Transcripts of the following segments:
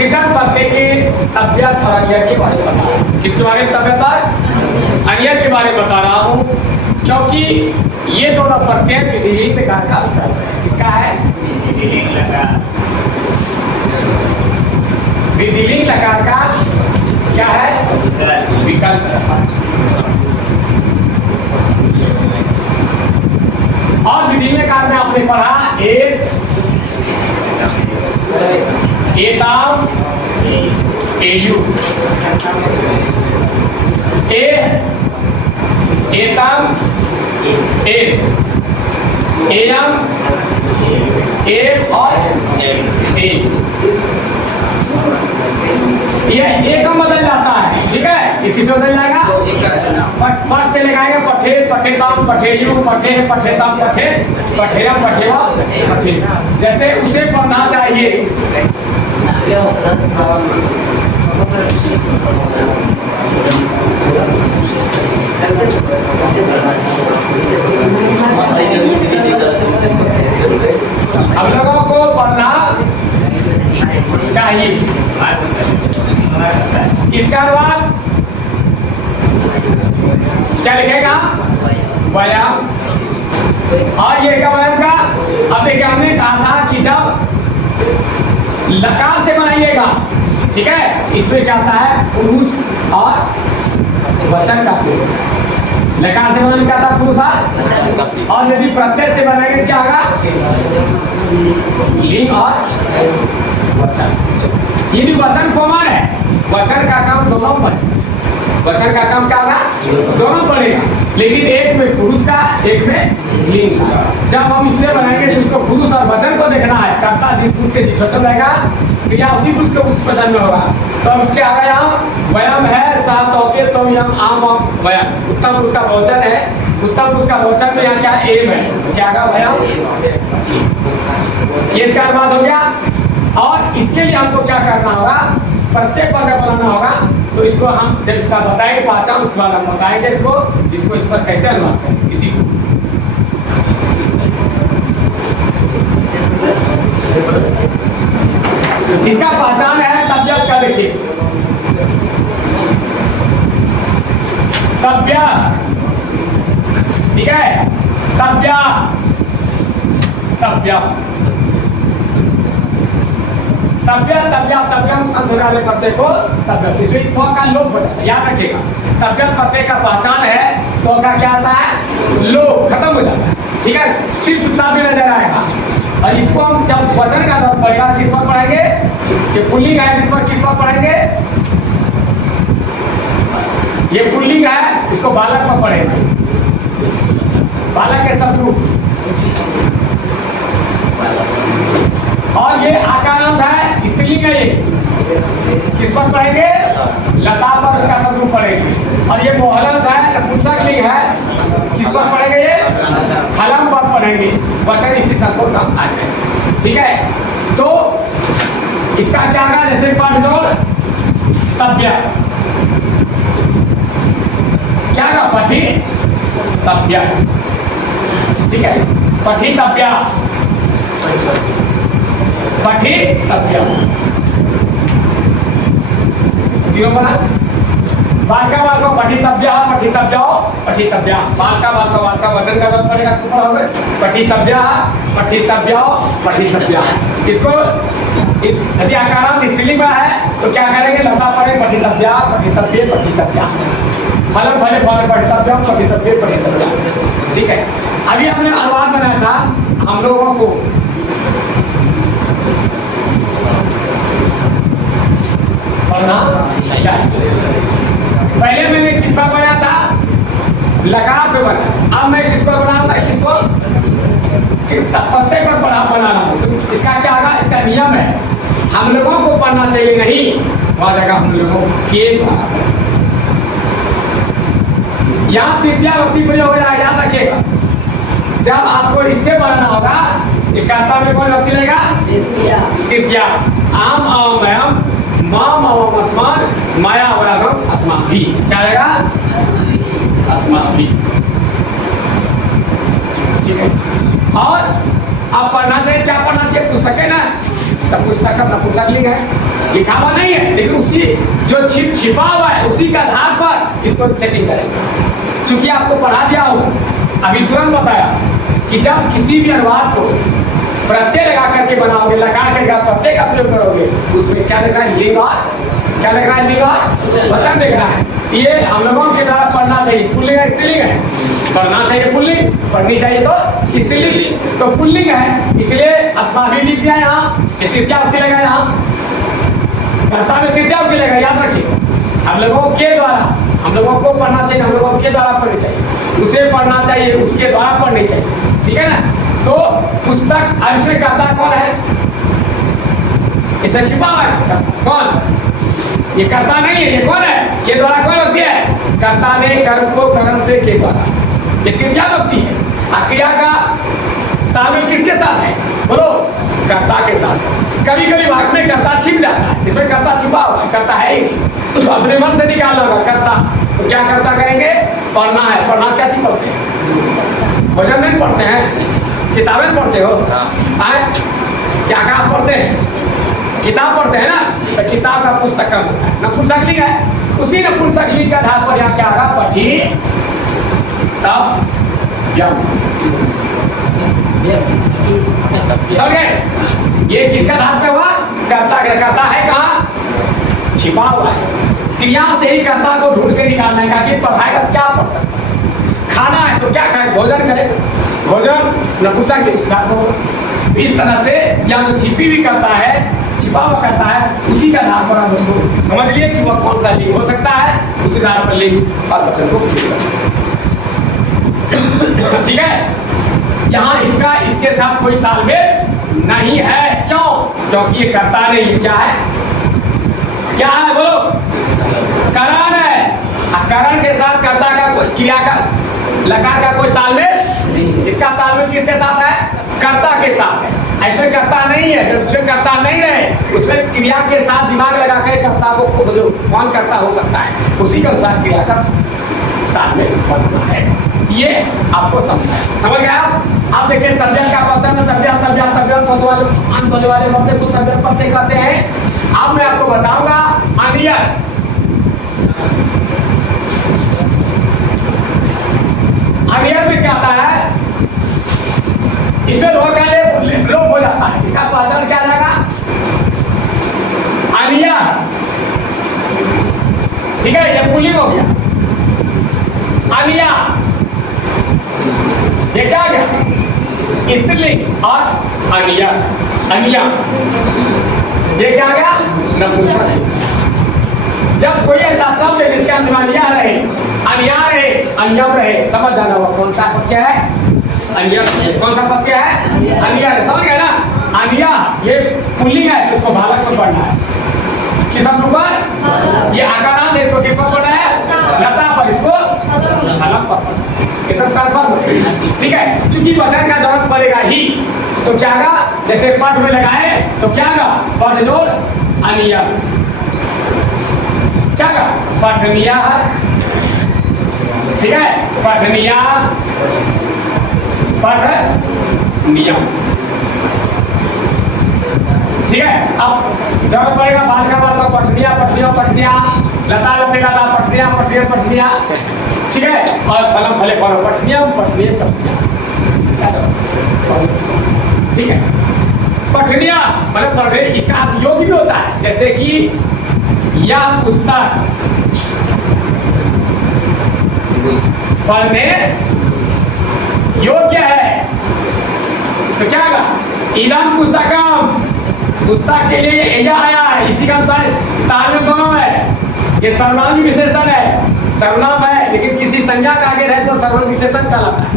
किधर प्रत्यय के तबियत और अनियर के बारे में बता रहा हूँ। किसके बारे में तबियत और अनियर के बारे में बता रहा हूँ, क्योंकि ये दोनों प्रत्यय विधिलिंग लकार का विकल्प है। किसका है? विधिलिंग लकार। विधिलिंग लकार का क्या है? विकल्प है। और विधिलिंग लकार में आपने पढ़ा एताम एयु, एताम एत, एयम एम और एम। ये एक का बदल जाता है, ठीक है। ये किस बदल जाएगा? पट से लगाएगा पठे, पठेताम, पठेयु, पठे, पठेताम, पठे, पठेयम, पठेवा, पठे। जैसे उसे पढ़ना चाहिए। हम लोगों को पढ़ना चाहिए। इसका बाद क्या लिखेगा? व्यायाम। और ये क्या व्यायाम का? अब देखिए हमने कहा था कि जब लकार से बनाइएगा, ठीक है, इसमें क्या आता है? पुरुष और वचन का प्रयोग। लकार से बनाने क्या था? पुरुष और यदि प्रत्यय से बनाएंगे क्या होगा? लिंग और वचन। यदि वचन कॉमन है, वचन का काम दोनों बने। वचन का काम क्या होगा? दोनों पड़ेगा, लेकिन एक में पुरुष का, एक में लिंग का। जब हम इससे बनाएंगे तो उसको पुरुष और वचन को देखना है। कर्ता जिस पुरुष के जिस वचन रहेगा, क्रिया उसी पुरुष के उस वचन में होगा। तो अब क्या आ गया? व्यायाम है सात औके तो यम आम व्यायाम। उत्तम पुरुष का वचन है, उत्तम पुरुष का वचन तो यहाँ क्या? एम है। क्या होगा? व्यायाम। ये इसका बात हो गया। और इसके लिए हमको क्या करना होगा? प्रत्येक पद बनाना होगा। तो इसको हम जब इसका बताएंगे पहचान, उसके बाद हम बताएंगे इसको इस पर कैसे अनुवाद करें इसी को। इसका पहचान है तबियत का। देखिए तबियत, ठीक है, तबियत, तबियत, तबियत, तबियत, तबियत संतुलन वाले प्रत्यय को तबियत। इसमें तो का लोप होता है, याद रखिएगा। तबियत प्रत्यय का पहचान है, तो का क्या आता है? लोप, खत्म हो जाता है, ठीक है। सिर्फ उतना भी नजर आएगा। और इसको हम जब वचन का अर्थ पड़ेगा किस पर पढ़ेंगे? ये पुल्लिंग है, इस पर किस पर पढ़ेंगे? ये पुल्लिंग है, इसको बालक पर पढ़ेंगे। बालक के शत्रु। और ये आकारांत है, स्त्रीलिंग है। ये किस पर पढ़ेंगे? लता पर उसका शत्रु पढ़ेंगे। और ये मोहलत है, नपुंसक लिंग है, किस पर पढ़ेंगे? ये हलम पर पढ़ेंगे। वचन इसी सबको काम आ जाए, ठीक है। तो इसका क्या होगा? जैसे पढ़ लो तबियत, क्या होगा? पठी तबियत, ठीक है। पठी तबियत, पठी तबियत, तीनों बना। बालका बालका पठितव्य, पठितव्यो, पठितव्या, बालका बालका बालका वचन का अर्थ पड़ेगा, इसको पढ़ोगे पठितव्य, पठितव्यो, पठितव्या। इसको इस यदि आकारांत स्त्रीलिंग में है तो क्या करेंगे? लता पढ़े पठितव्या, पठितव्ये, पठितव्या। फलन फले फल पठितव्य, पठितव्ये, पठितव्या, ठीक है। अभी हमने अनुवाद बनाया था हम लोगों को पढ़ना चाहिए। पहले मैंने किस पर बनाया था? लकार पे बना। अब मैं किस पर बना था? किसको? प्रत्यय पर बना रहा हूँ। तो इसका क्या होगा? इसका नियम है, हम लोगों को पढ़ना चाहिए नहीं, वह जगह हम लोगों के यहाँ तृतीया भक्ति प्रयोग हो जाएगा, याद रखिएगा। जब आपको इससे बनाना होगा, ये कर्ता में कौन भक्ति रहेगा? तृतीया। आम अवयम माम अवम अस्मान माया अवयम अस्माभि, क्या रहेगा? अस्माभि, ठीक है। और अब पढ़ना चाहिए, क्या पढ़ना चाहिए? पुस्तकें ना तब पुस्तक नपुंसकलिंग है, लिखा हुआ नहीं है, लेकिन उसी जो छिपा हुआ है उसी के आधार पर इसको सेटिंग करेंगे। चूंकि आपको पढ़ा दिया हूँ, अभी तुरंत बताया कि जब किसी भी अनुवाद को प्रत्यय लगा करके बनाओगे, लगा के प्रत्यय का प्रयोग करोगे, उसमें क्या लिखा है? लिंग और क्या लिख रहा है? लिंग और वचन लिख रहा है। ये हम लोगों के द्वारा पढ़ना चाहिए। पुल्लिंग है स्त्रीलिंग है? पढ़ना चाहिए पुल्लिंग, पढ़नी चाहिए तो स्त्रीलिंग। तो पुल्लिंग है इसलिए अस्माभि लिख दिया यहाँ, तृतीया विभक्ति लगा यहाँ, कर्ता में तृतीया विभक्ति लगा, याद रखिए। हम लोगों के द्वारा, हम लोगों को पढ़ना चाहिए, हम लोगों के द्वारा पढ़नी चाहिए, उसे पढ़ना चाहिए, उसके द्वारा पढ़नी चाहिए, ठीक है ना। तो पुस्तक अवश्य कर्ता कौन है? इसे छिपा हुआ है कौन? ये कर्ता नहीं है, ये कौन है? ये द्वारा कौन होती है? कर्ता ने कर्म को कर्म से के द्वारा, ये तृतीया विभक्ति है। क्रिया का तालमेल किसके साथ है? बोलो, कर्ता के साथ। कभी कभी वाक्य में कर्ता छिप जाता है, इसमें कर्ता छिपा हुआ है, कर्ता है ही नहीं, तो अपने मन से निकालना होगा कर्ता। तो क्या कर्ता करेंगे? पढ़ना है। पढ़ना क्या चीज पढ़ते हैं? भोजन नहीं पढ़ते हैं, किताबें पढ़ते हो? क्या आकाश पढ़ते हैं? किताब पढ़ते हैं ना, तो किताब का पुस्तकम होता है, नपुंसकलिंग है। उसी नपुंसकलिंग के आधार पर यहाँ क्या आगा? पठी तब यम। ये किसका आधार पे हुआ? कर्ता। कर्ता है कहाँ? छिपा हुआ है। क्रिया से ही कर्ता को ढूंढ के निकालना है कि पढ़ाएगा क्या पढ़ सकता है। खाना है तो क्या खाए? भोजन करे, भोजन नपुंसक को। इस तरह से या जो छिपी भी करता है, छिपा हुआ करता है, उसी के आधार पर आप उसको समझ लिए कि वह कौन सा लिंग हो सकता है, उसी आधार पर लिंग और वचन को ठीक है। यहाँ इसका इसके साथ कोई तालमेल नहीं है। क्यों? क्योंकि ये कर्ता नहीं है। क्या है? क्या है? बोलो, करण है। करण के साथ कर्ता का क्रिया का लकार का कोई तालमेल नहीं। इसका तालमेल किसके साथ है? कर्ता के साथ है। ऐसे कर्ता नहीं है, जब उसमें कर्ता नहीं रहे, उसमें क्रिया के साथ दिमाग लगा कर कर्ता को जो कौन कर्ता हो सकता है, उसी के अनुसार क्रिया का तालमेल बनना है। ये आपको समझ गया? आप देखिए तर्जन का वचन में तर्जन वाले मध्य को तर्जन पत्ते कहते हैं। अब मैं आपको बताऊंगा अनियर। अनियर में क्या आता है? इसमें लोप हो जाता है। इसका पहचान क्या जाएगा? अनियर, ठीक है, ये पुल्लिंग हो गया। अनिया, ये क्या गया? स्त्रीलिंग। और अनिया, अनिया, ये क्या गया? नपुंसक। जब कोई ऐसा शब्द है जिसके अंदर अनिया रहे, अनिया रहे, अनियम रहे, समझ जाना वो कौन सा प्रत्यय है? अनिया। कौन सा प्रत्यय है? अनिया है। समझ गए ना? अनिया ये पुल्लिंग है, इसको बालक में पढ़ना है। किस पर? ये आकारांत है, इसको किस पर पढ़ना है? लता पर, इसको अलग पर। ठीक है। चूंकि वचन का जरूरत पड़ेगा ही, तो क्या गा? जैसे पठ में लगाए तो क्या गा? पठ जोड़ अनिया। क्या गा? पठनिया, ठीक है, पठनिया, पठ नियम, ठीक है। अब जरूरत पड़ेगा बाल का बाल, तो पठनिया, पठनिया, पठनिया, लता लते लता, पठनिया, पठनिया, पठनिया, ठीक है। और फलम फले फल, पठनिया, पठनिया, पठनिया, ठीक है। पठनिया मतलब पढ़ रहे, इसका अर्थ योग्य भी होता है। जैसे कि यह पुस्तक पढ़ने योग्य है, तो क्या होगा? इदम पुस्तकम, पुस्तक के लिए यह आया है। इसी का अनुसार तालमेल दोनों है। ये सर्वनाम विशेषण है, सर्वनाम है, लेकिन किसी संज्ञा का आगे रहे तो सर्वनाम विशेषण कहलाता है।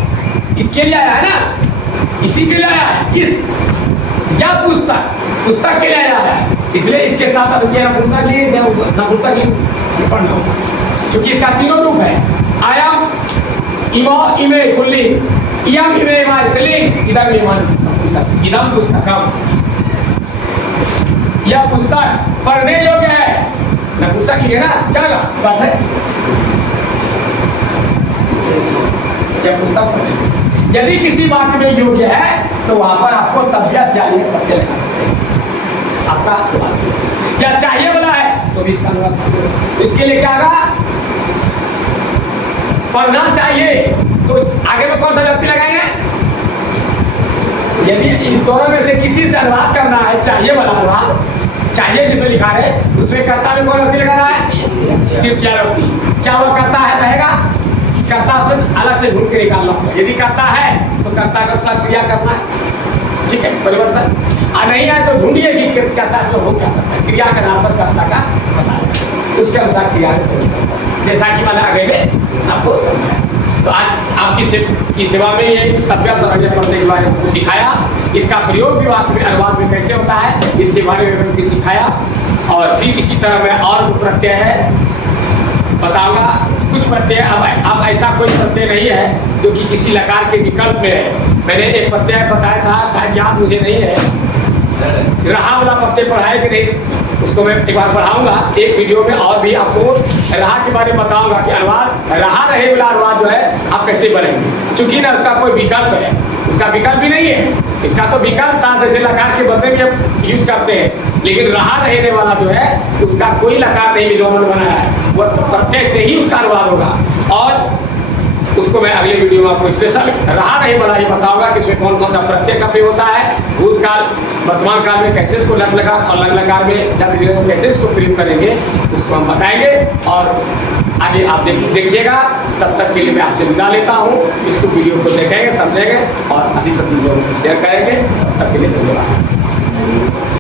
इसके लिए आया है ना, इसी के लिए आया है। इस या पुस्तक के लिए आया है, इसलिए इसके साथ नपुंसक लिंग पढ़ना होगा। क्योंकि इसका तीनों रूप है। आयम, इमो, इमे पुल्लिंग, इयम, इमे, इमा स्त्रीलिंग, इदम, इमा नपुंसक। इदम पुस्तकम, यह पुस्तक पढ़ने योग्य है। नपुंसक ही है ना, चलेगा बात है। जब पुस्तक पढ़े, यदि किसी वाक्य में योग्य है तो वहां पर आपको तबियत जानिए प्रत्यय लगा सकते हैं। आपका अनुवाद। क्या चाहिए वाला है तो भी इसका अनुवाद। इसके लिए क्या होगा, पढ़ना चाहिए तो आगे में कौन सा व्यक्ति लगाएंगे? यदि इस दोनों में से किसी से अनुवाद करना है, चाहिए वाला अनुवाद, चाहिए जिसमें लिखा है, उसमें कर्ता में कौन व्यक्ति लगाना है? तृतीय व्यक्ति। क्या वो कर्ता है रहेगा? कर्ता से अलग से ढूंढ के निकालना होगा। यदि कर्ता है तो कर्ता के अनुसार क्रिया करना है, ठीक है, परिवर्तन। नहीं है तो ढूंढिए कि कर्ता से हो क्या सकता है, क्रिया के नाम पर कर्ता का पता है, उसके अनुसार क्रिया जैसा कि मैंने आगे में आपको समझाया। तो आज आपकी सेवा में ये तबियत और अगले पढ़ने के बारे में सिखाया, इसका प्रयोग भी वाक्य में अनुवाद में कैसे होता है इसके बारे में भी सिखाया। और फिर इसी तरह में और प्रत्यय है बताऊंगा। कुछ प्रत्यय अब ऐसा कोई प्रत्यय नहीं है जो कि किसी लकार के विकल्प में है। मैंने एक प्रत्यय बताया था, शायद याद मुझे नहीं है, रहा वाला प्रत्यय पढ़ाया कि नहीं, उसको मैं एक बार पढ़ाऊंगा एक वीडियो में। और भी आपको रहा के बारे में बताऊंगा कि अनुवाद रहा रहे वाला अनुवाद जो है आप कैसे बनेंगे, चूंकि ना उसका कोई विकल्प है, उसका विकल्प भी नहीं है। इसका तो विकल्प था, जैसे लकार के बदले में हम यूज करते हैं, लेकिन रहा रहने वाला जो है उसका कोई लकार नहीं जो उन्होंने बनाया है, वो तो प्रत्यय से ही उसका अनुवाद होगा। और उसको मैं अगले वीडियो में आपको स्पेशल रहा रहे वाला ये बताऊंगा कि इसमें कौन कौन सा प्रत्यय का प्रयोग होता है, भूतकाल वर्तमान काल में कैसे इसको लट लगा और लग लकार में कैसे इसको प्रयोग करेंगे, उसको हम बताएंगे। और आगे आप देखिएगा। तब तक के लिए मैं आपसे विदा लेता हूँ। इसको वीडियो को देखेंगे, समझेंगे और अधिक से अधिक लोगों को शेयर करेंगे। तब तक के लिए धन्यवाद।